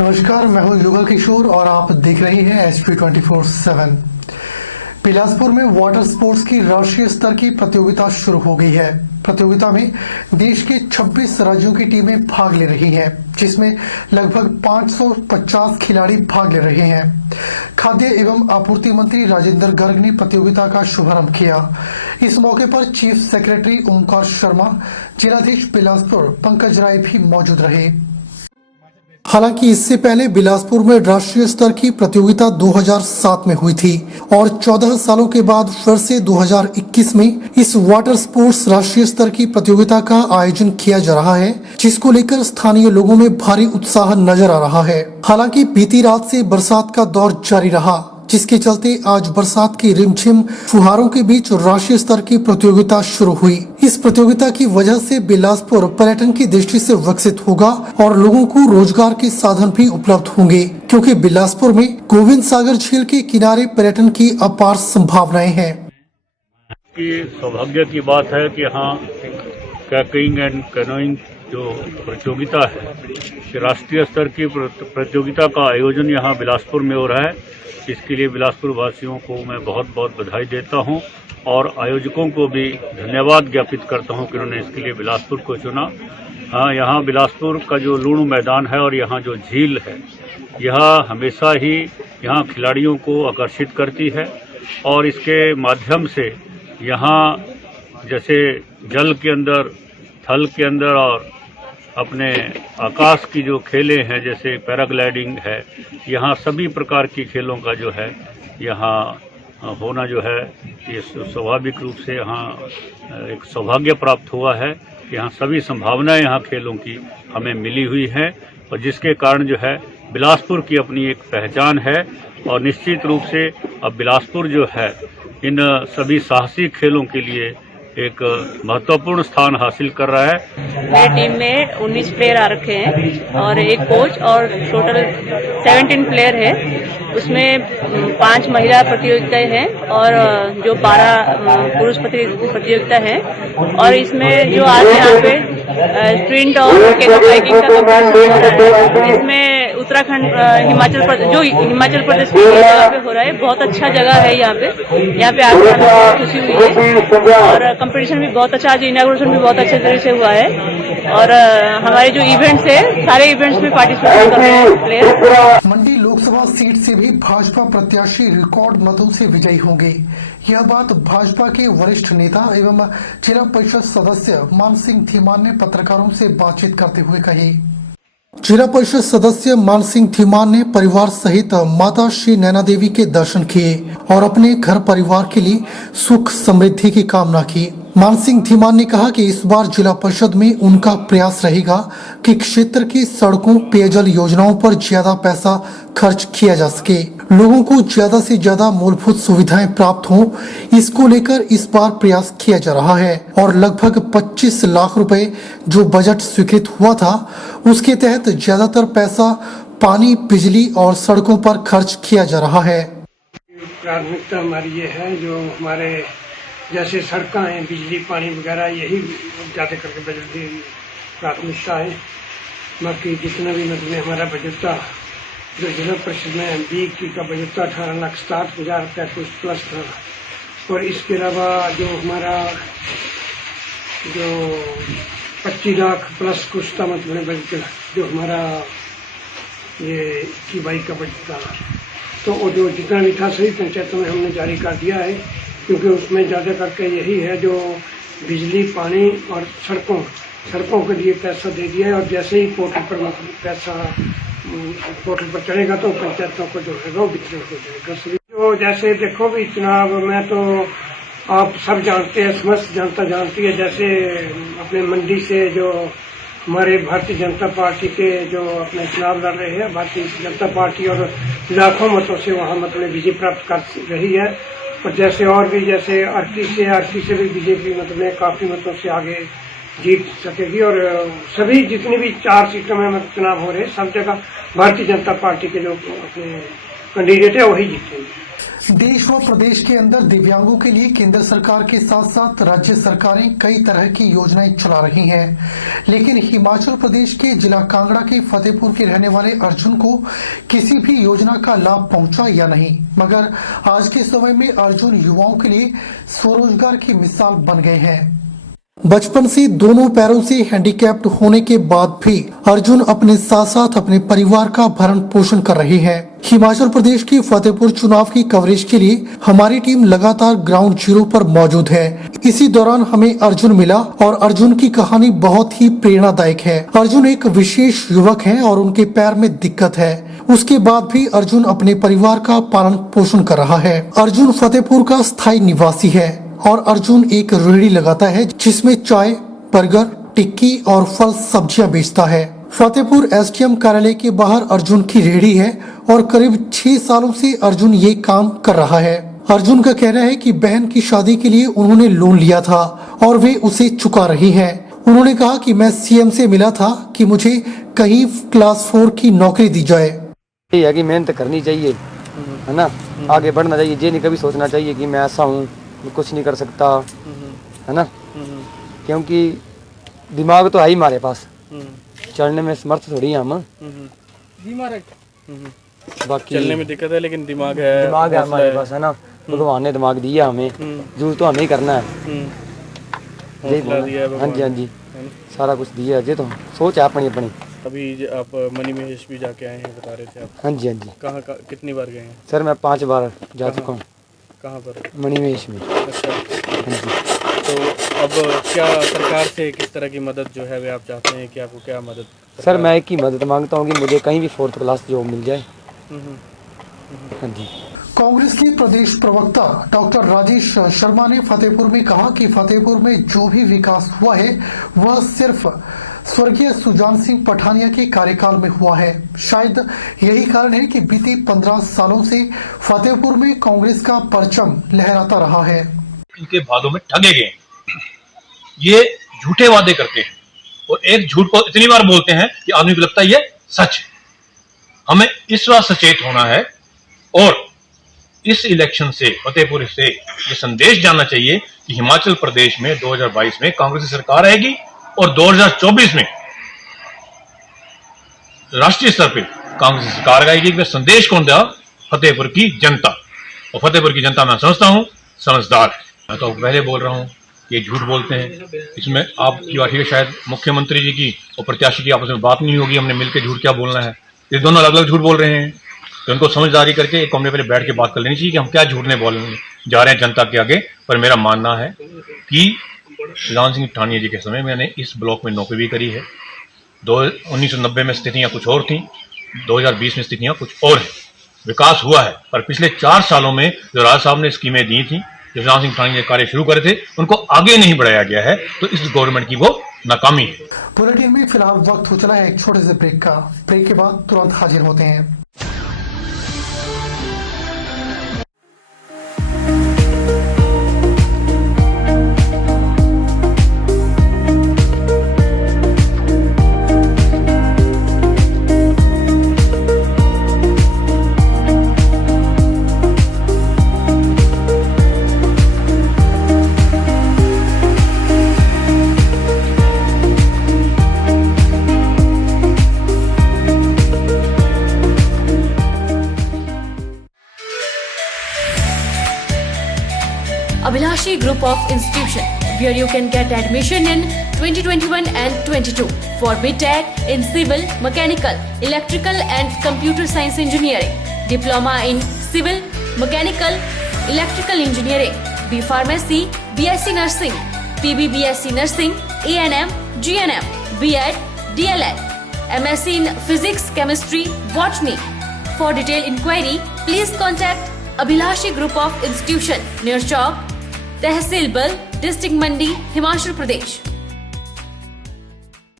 नमस्कार, मैं हूं युगल किशोर और आप देख रहे हैं HP24/7। बिलासपुर में वाटर स्पोर्ट्स की राष्ट्रीय स्तर की प्रतियोगिता शुरू हो गई है। प्रतियोगिता में देश के 26 राज्यों की टीमें भाग ले रही हैं, जिसमें लगभग 550 खिलाड़ी भाग ले रहे हैं। खाद्य एवं आपूर्ति मंत्री राजेंद्र गर्ग ने प्रतियोगिता का शुभारंभ किया। इस मौके पर चीफ सेक्रेटरी ओमकार शर्मा, जिलाधीश बिलासपुर पंकज राय भी मौजूद रहे। हालांकि इससे पहले बिलासपुर में राष्ट्रीय स्तर की प्रतियोगिता 2007 में हुई थी और 14 सालों के बाद फिर से 2021 में इस वाटर स्पोर्ट्स राष्ट्रीय स्तर की प्रतियोगिता का आयोजन किया जा रहा है, जिसको लेकर स्थानीय लोगों में भारी उत्साह नजर आ रहा है। हालांकि बीती रात से बरसात का दौर जारी रहा, जिसके चलते आज बरसात की रिमझिम फुहारों के बीच राष्ट्रीय स्तर की प्रतियोगिता शुरू हुई। इस प्रतियोगिता की वजह से बिलासपुर पर्यटन की दृष्टि से विकसित होगा और लोगों को रोजगार के साधन भी उपलब्ध होंगे, क्योंकि बिलासपुर में गोविंद सागर झील के किनारे पर्यटन की अपार संभावनाएं हैं। सौभाग्य की बात है कि यहाँ कैकिंग एंड कैनोइंग जो प्रतियोगिता है, राष्ट्रीय स्तर की प्रतियोगिता का आयोजन यहाँ बिलासपुर में हो रहा है। इसके लिए बिलासपुर वासियों को मैं बहुत बहुत बधाई देता हूं और आयोजकों को भी धन्यवाद ज्ञापित करता हूं कि उन्होंने इसके लिए बिलासपुर को चुना। हाँ, यहाँ बिलासपुर का जो लूणू मैदान है और यहाँ जो झील है, यह हमेशा ही यहाँ खिलाड़ियों को आकर्षित करती है और इसके माध्यम से यहाँ जैसे जल के अंदर, थल के अंदर और अपने आकाश की जो खेलें हैं, जैसे पैराग्लाइडिंग है, यहाँ सभी प्रकार की खेलों का जो है यहाँ होना जो है, ये स्वाभाविक रूप से यहाँ एक सौभाग्य प्राप्त हुआ है। यहाँ सभी संभावनाएं यहाँ खेलों की हमें मिली हुई हैं और जिसके कारण जो है बिलासपुर की अपनी एक पहचान है और निश्चित रूप से अब बिलासपुर जो है इन सभी साहसिक खेलों के लिए एक महत्वपूर्ण स्थान हासिल कर रहा है। मेरी टीम में 19 प्लेयर आ रखे हैं और एक कोच और टोटल 17 प्लेयर है। उसमें 5 महिला प्रतियोगिताएं हैं और जो 12 पुरुष प्रतियोगिता है। और इसमें जो आज यहाँ पे स्प्रिंट और हाइकिंग का कंपटीशन हो रहा है, इसमें उत्तराखंड हिमाचल प्रदेश की जगह पे हो रहा है। बहुत अच्छा जगह है यहाँ पे आकर बहुत खुशी हुई है और कंपटीशन भी बहुत अच्छा, आज इनॉग्रेशन भी बहुत अच्छे तरीके से हुआ है और हमारे जो इवेंट्स है, सारे इवेंट्स में पार्टिसिपेट कर रहे हैं प्लेयर। मंडी लोकसभा सीट से भी भाजपा प्रत्याशी रिकॉर्ड मतों से विजयी होंगे। यह बात भाजपा के वरिष्ठ नेता एवं जिला परिषद सदस्य मान सिंह धीमान ने पत्रकारों से बातचीत करते हुए कही। जिला परिषद सदस्य मान सिंह धीमान ने परिवार सहित माता श्री नैना देवी के दर्शन किए और अपने घर परिवार के लिए सुख समृद्धि की कामना की। मान सिंह धीमान ने कहा कि इस बार जिला परिषद में उनका प्रयास रहेगा कि क्षेत्र की सड़कों, पेयजल योजनाओं पर ज्यादा पैसा खर्च किया जा सके, लोगों को ज्यादा से ज्यादा मूलभूत सुविधाएं प्राप्त हों। इसको लेकर इस बार प्रयास किया जा रहा है और लगभग 25 लाख रुपए जो बजट स्वीकृत हुआ था, उसके तहत ज्यादातर पैसा पानी, बिजली और सड़कों पर खर्च किया जा रहा है। प्राथमिकता हमारी ये है, जो हमारे जैसे सड़कें हैं, बिजली, पानी वगैरह, यही ज़्यादा करके बजट की प्राथमिकता है। बाकी जितना भी मतलब हमारा बजट था, जो जिला परिषद में MP का बजट था 18,60,000 रुपया कुछ प्लस था। और इसके अलावा जो हमारा जो 25 लाख प्लस कुछ था मतलब बजट, जो हमारा ये 21-22 का बजट था, तो वो जो जितना भी था सभी पंचायतों में हमने जारी कर दिया है, क्योंकि उसमें ज़्यादा करके यही है जो बिजली, पानी और सड़कों के लिए पैसा दे दिया है। और जैसे ही पोर्टल पर पैसा पोर्टल पर चढ़ेगा तो पंचायतों को जो है वो वितरण हो जाएगा। जो जैसे देखो भी चुनाव में तो आप सब जानते हैं, समस्त जनता जानती है, जैसे अपने मंडी से जो हमारे भारतीय जनता पार्टी के जो अपने चुनाव लड़ रहे हैं, भारतीय जनता पार्टी और लाखों मतों से वहाँ मतलब विजय प्राप्त कर रही है। और जैसे और भी जैसे अरकी से भी बीजेपी मतलब काफी मतों से आगे जीत सकेगी। और सभी जितनी भी 4 सीटों में मतलब चुनाव हो रहे हैं, सब जगह भारतीय जनता पार्टी के जो अपने कैंडिडेट है वही जीतेंगे। देश व प्रदेश के अंदर दिव्यांगों के लिए केंद्र सरकार के साथ साथ राज्य सरकारें कई तरह की योजनाएं चला रही हैं, लेकिन हिमाचल प्रदेश के जिला कांगड़ा के फतेहपुर के रहने वाले अर्जुन को किसी भी योजना का लाभ पहुंचा या नहीं। मगर आज के समय में अर्जुन युवाओं के लिए स्वरोजगार की मिसाल बन गए हैं। बचपन से दोनों पैरों से हैंडीकैप्ड होने के बाद भी अर्जुन अपने साथ साथ अपने परिवार का भरण पोषण कर रहे हैं। हिमाचल प्रदेश के फतेहपुर चुनाव की कवरेज के लिए हमारी टीम लगातार ग्राउंड जीरो पर मौजूद है। इसी दौरान हमें अर्जुन मिला और अर्जुन की कहानी बहुत ही प्रेरणादायक है। अर्जुन एक विशेष युवक हैं और उनके पैर में दिक्कत है। उसके बाद भी अर्जुन अपने परिवार का पालन पोषण कर रहा है। अर्जुन फतेहपुर का स्थायी निवासी है और अर्जुन एक रेहड़ी लगाता है जिसमें चाय, बर्गर, टिक्की और फल सब्जियां बेचता है। फतेहपुर एसडीएम कार्यालय के बाहर अर्जुन की रेहड़ी है और करीब 6 सालों से अर्जुन ये काम कर रहा है। अर्जुन का कहना है कि बहन की शादी के लिए उन्होंने लोन लिया था और वे उसे चुका रही हैं। उन्होंने कहा कि मैं सीएम से मिला था कि मुझे कहीं क्लास 4 की नौकरी दी जाए। ये है कि मेहनत करनी चाहिए, है ना, आगे बढ़ना चाहिए। ये नहीं कभी सोचना चाहिए कि मैं ऐसा हूँ, कुछ नहीं कर सकता, है ना, क्योंकि दिमाग तो है ही हमारे पास, चलने में समर्थ थोड़ी हम। बाकी चलने में दिक्कत है लेकिन दिमाग है हमारे पास, है ना। भगवान ने दिमाग दिया हमें, यूज तो हमें ही करना है। हौसला दिया है हाँ जी, हाँ जी, सारा कुछ दिया है। ये तो सोच है अपनी अपनी। अभी आप मणि महेश भी जाके आए हैं, बता रहे थे आप। हाँ जी, हाँ जी। कहाँ कितनी बार गए हैं? सर मैं 5 बार जा चुका हूँ। कहाँ पर? मणि महेश में। अच्छा, हाँ जी। तो अब क्या सरकार से किस तरह की मदद जो है वे आप चाहते हैं कि आपको क्या मदद? सर मैं एक ही मदद मांगता हूँ कि मुझे कहीं भी 4th क्लास जॉब मिल जाए। हाँ जी। कांग्रेस के प्रदेश प्रवक्ता डॉक्टर राजेश शर्मा ने फतेहपुर में कहा कि फतेहपुर में जो भी विकास हुआ है वह सिर्फ स्वर्गीय सुजान सिंह पठानिया के कार्यकाल में हुआ है। शायद यही कारण है कि बीते 15 सालों से फतेहपुर में कांग्रेस का परचम लहराता रहा है। इनके वादों में ठगे गए, ये झूठे वादे करते हैं और एक झूठ को इतनी बार बोलते हैं कि आदमी को लगता है ये सच है। हमें इस बात सचेत होना है और इस इलेक्शन से फतेहपुर से ये संदेश जाना चाहिए कि हिमाचल प्रदेश में 2022 में कांग्रेस की सरकार आएगी और 2024 में राष्ट्रीय स्तर पर कांग्रेस की सरकार आएगी। मैं संदेश कौन दिया? फतेहपुर की जनता। और फतेहपुर की जनता मैं समझता हूं समझदार है। मैं तो पहले बोल रहा हूं ये झूठ बोलते हैं। इसमें आपकी बात है, शायद मुख्यमंत्री जी की और प्रत्याशी की आपस में बात नहीं होगी, हमने मिलकर झूठ क्या बोलना है। ये दोनों अलग अलग झूठ बोल रहे हैं, तो उनको समझदारी करके एक कमरे पर बैठ के बात कर लेनी चाहिए कि हम क्या झूठने बोलने जा रहे हैं जनता के आगे। पर मेरा मानना है कि सुजान सिंह पठानिया जी के समय मैंने इस ब्लॉक में नौकरी भी करी है। 1990 में स्थितियां कुछ और थी, 2020 में स्थितियां कुछ और है। विकास हुआ है, पर पिछले 4 सालों में जो राज साहब ने स्कीमें दी थी, जो सुजान सिंह पठानिया ने कार्य शुरू करे थे, उनको आगे नहीं बढ़ाया गया है, तो इस गवर्नमेंट की वो नाकामी है। बुलेटिन में फिलहाल वक्त हो चला है एक छोटे से ब्रेक का। ब्रेक के बाद तुरंत हाजिर होते हैं। Abhilashi Group of Institution, where you can get admission in 2021 and 22 for BTech in Civil, Mechanical, Electrical and Computer Science Engineering, Diploma in Civil, Mechanical, Electrical Engineering, B Pharmacy, BSc Nursing, PB BSc Nursing, A&M, GNM, B.Ed, DLEd, MSc in Physics, Chemistry, Botany. For detailed inquiry, please contact Abhilashi Group of Institution, near Chowk, Tehsil Bal, District Mandi, Himachal Pradesh.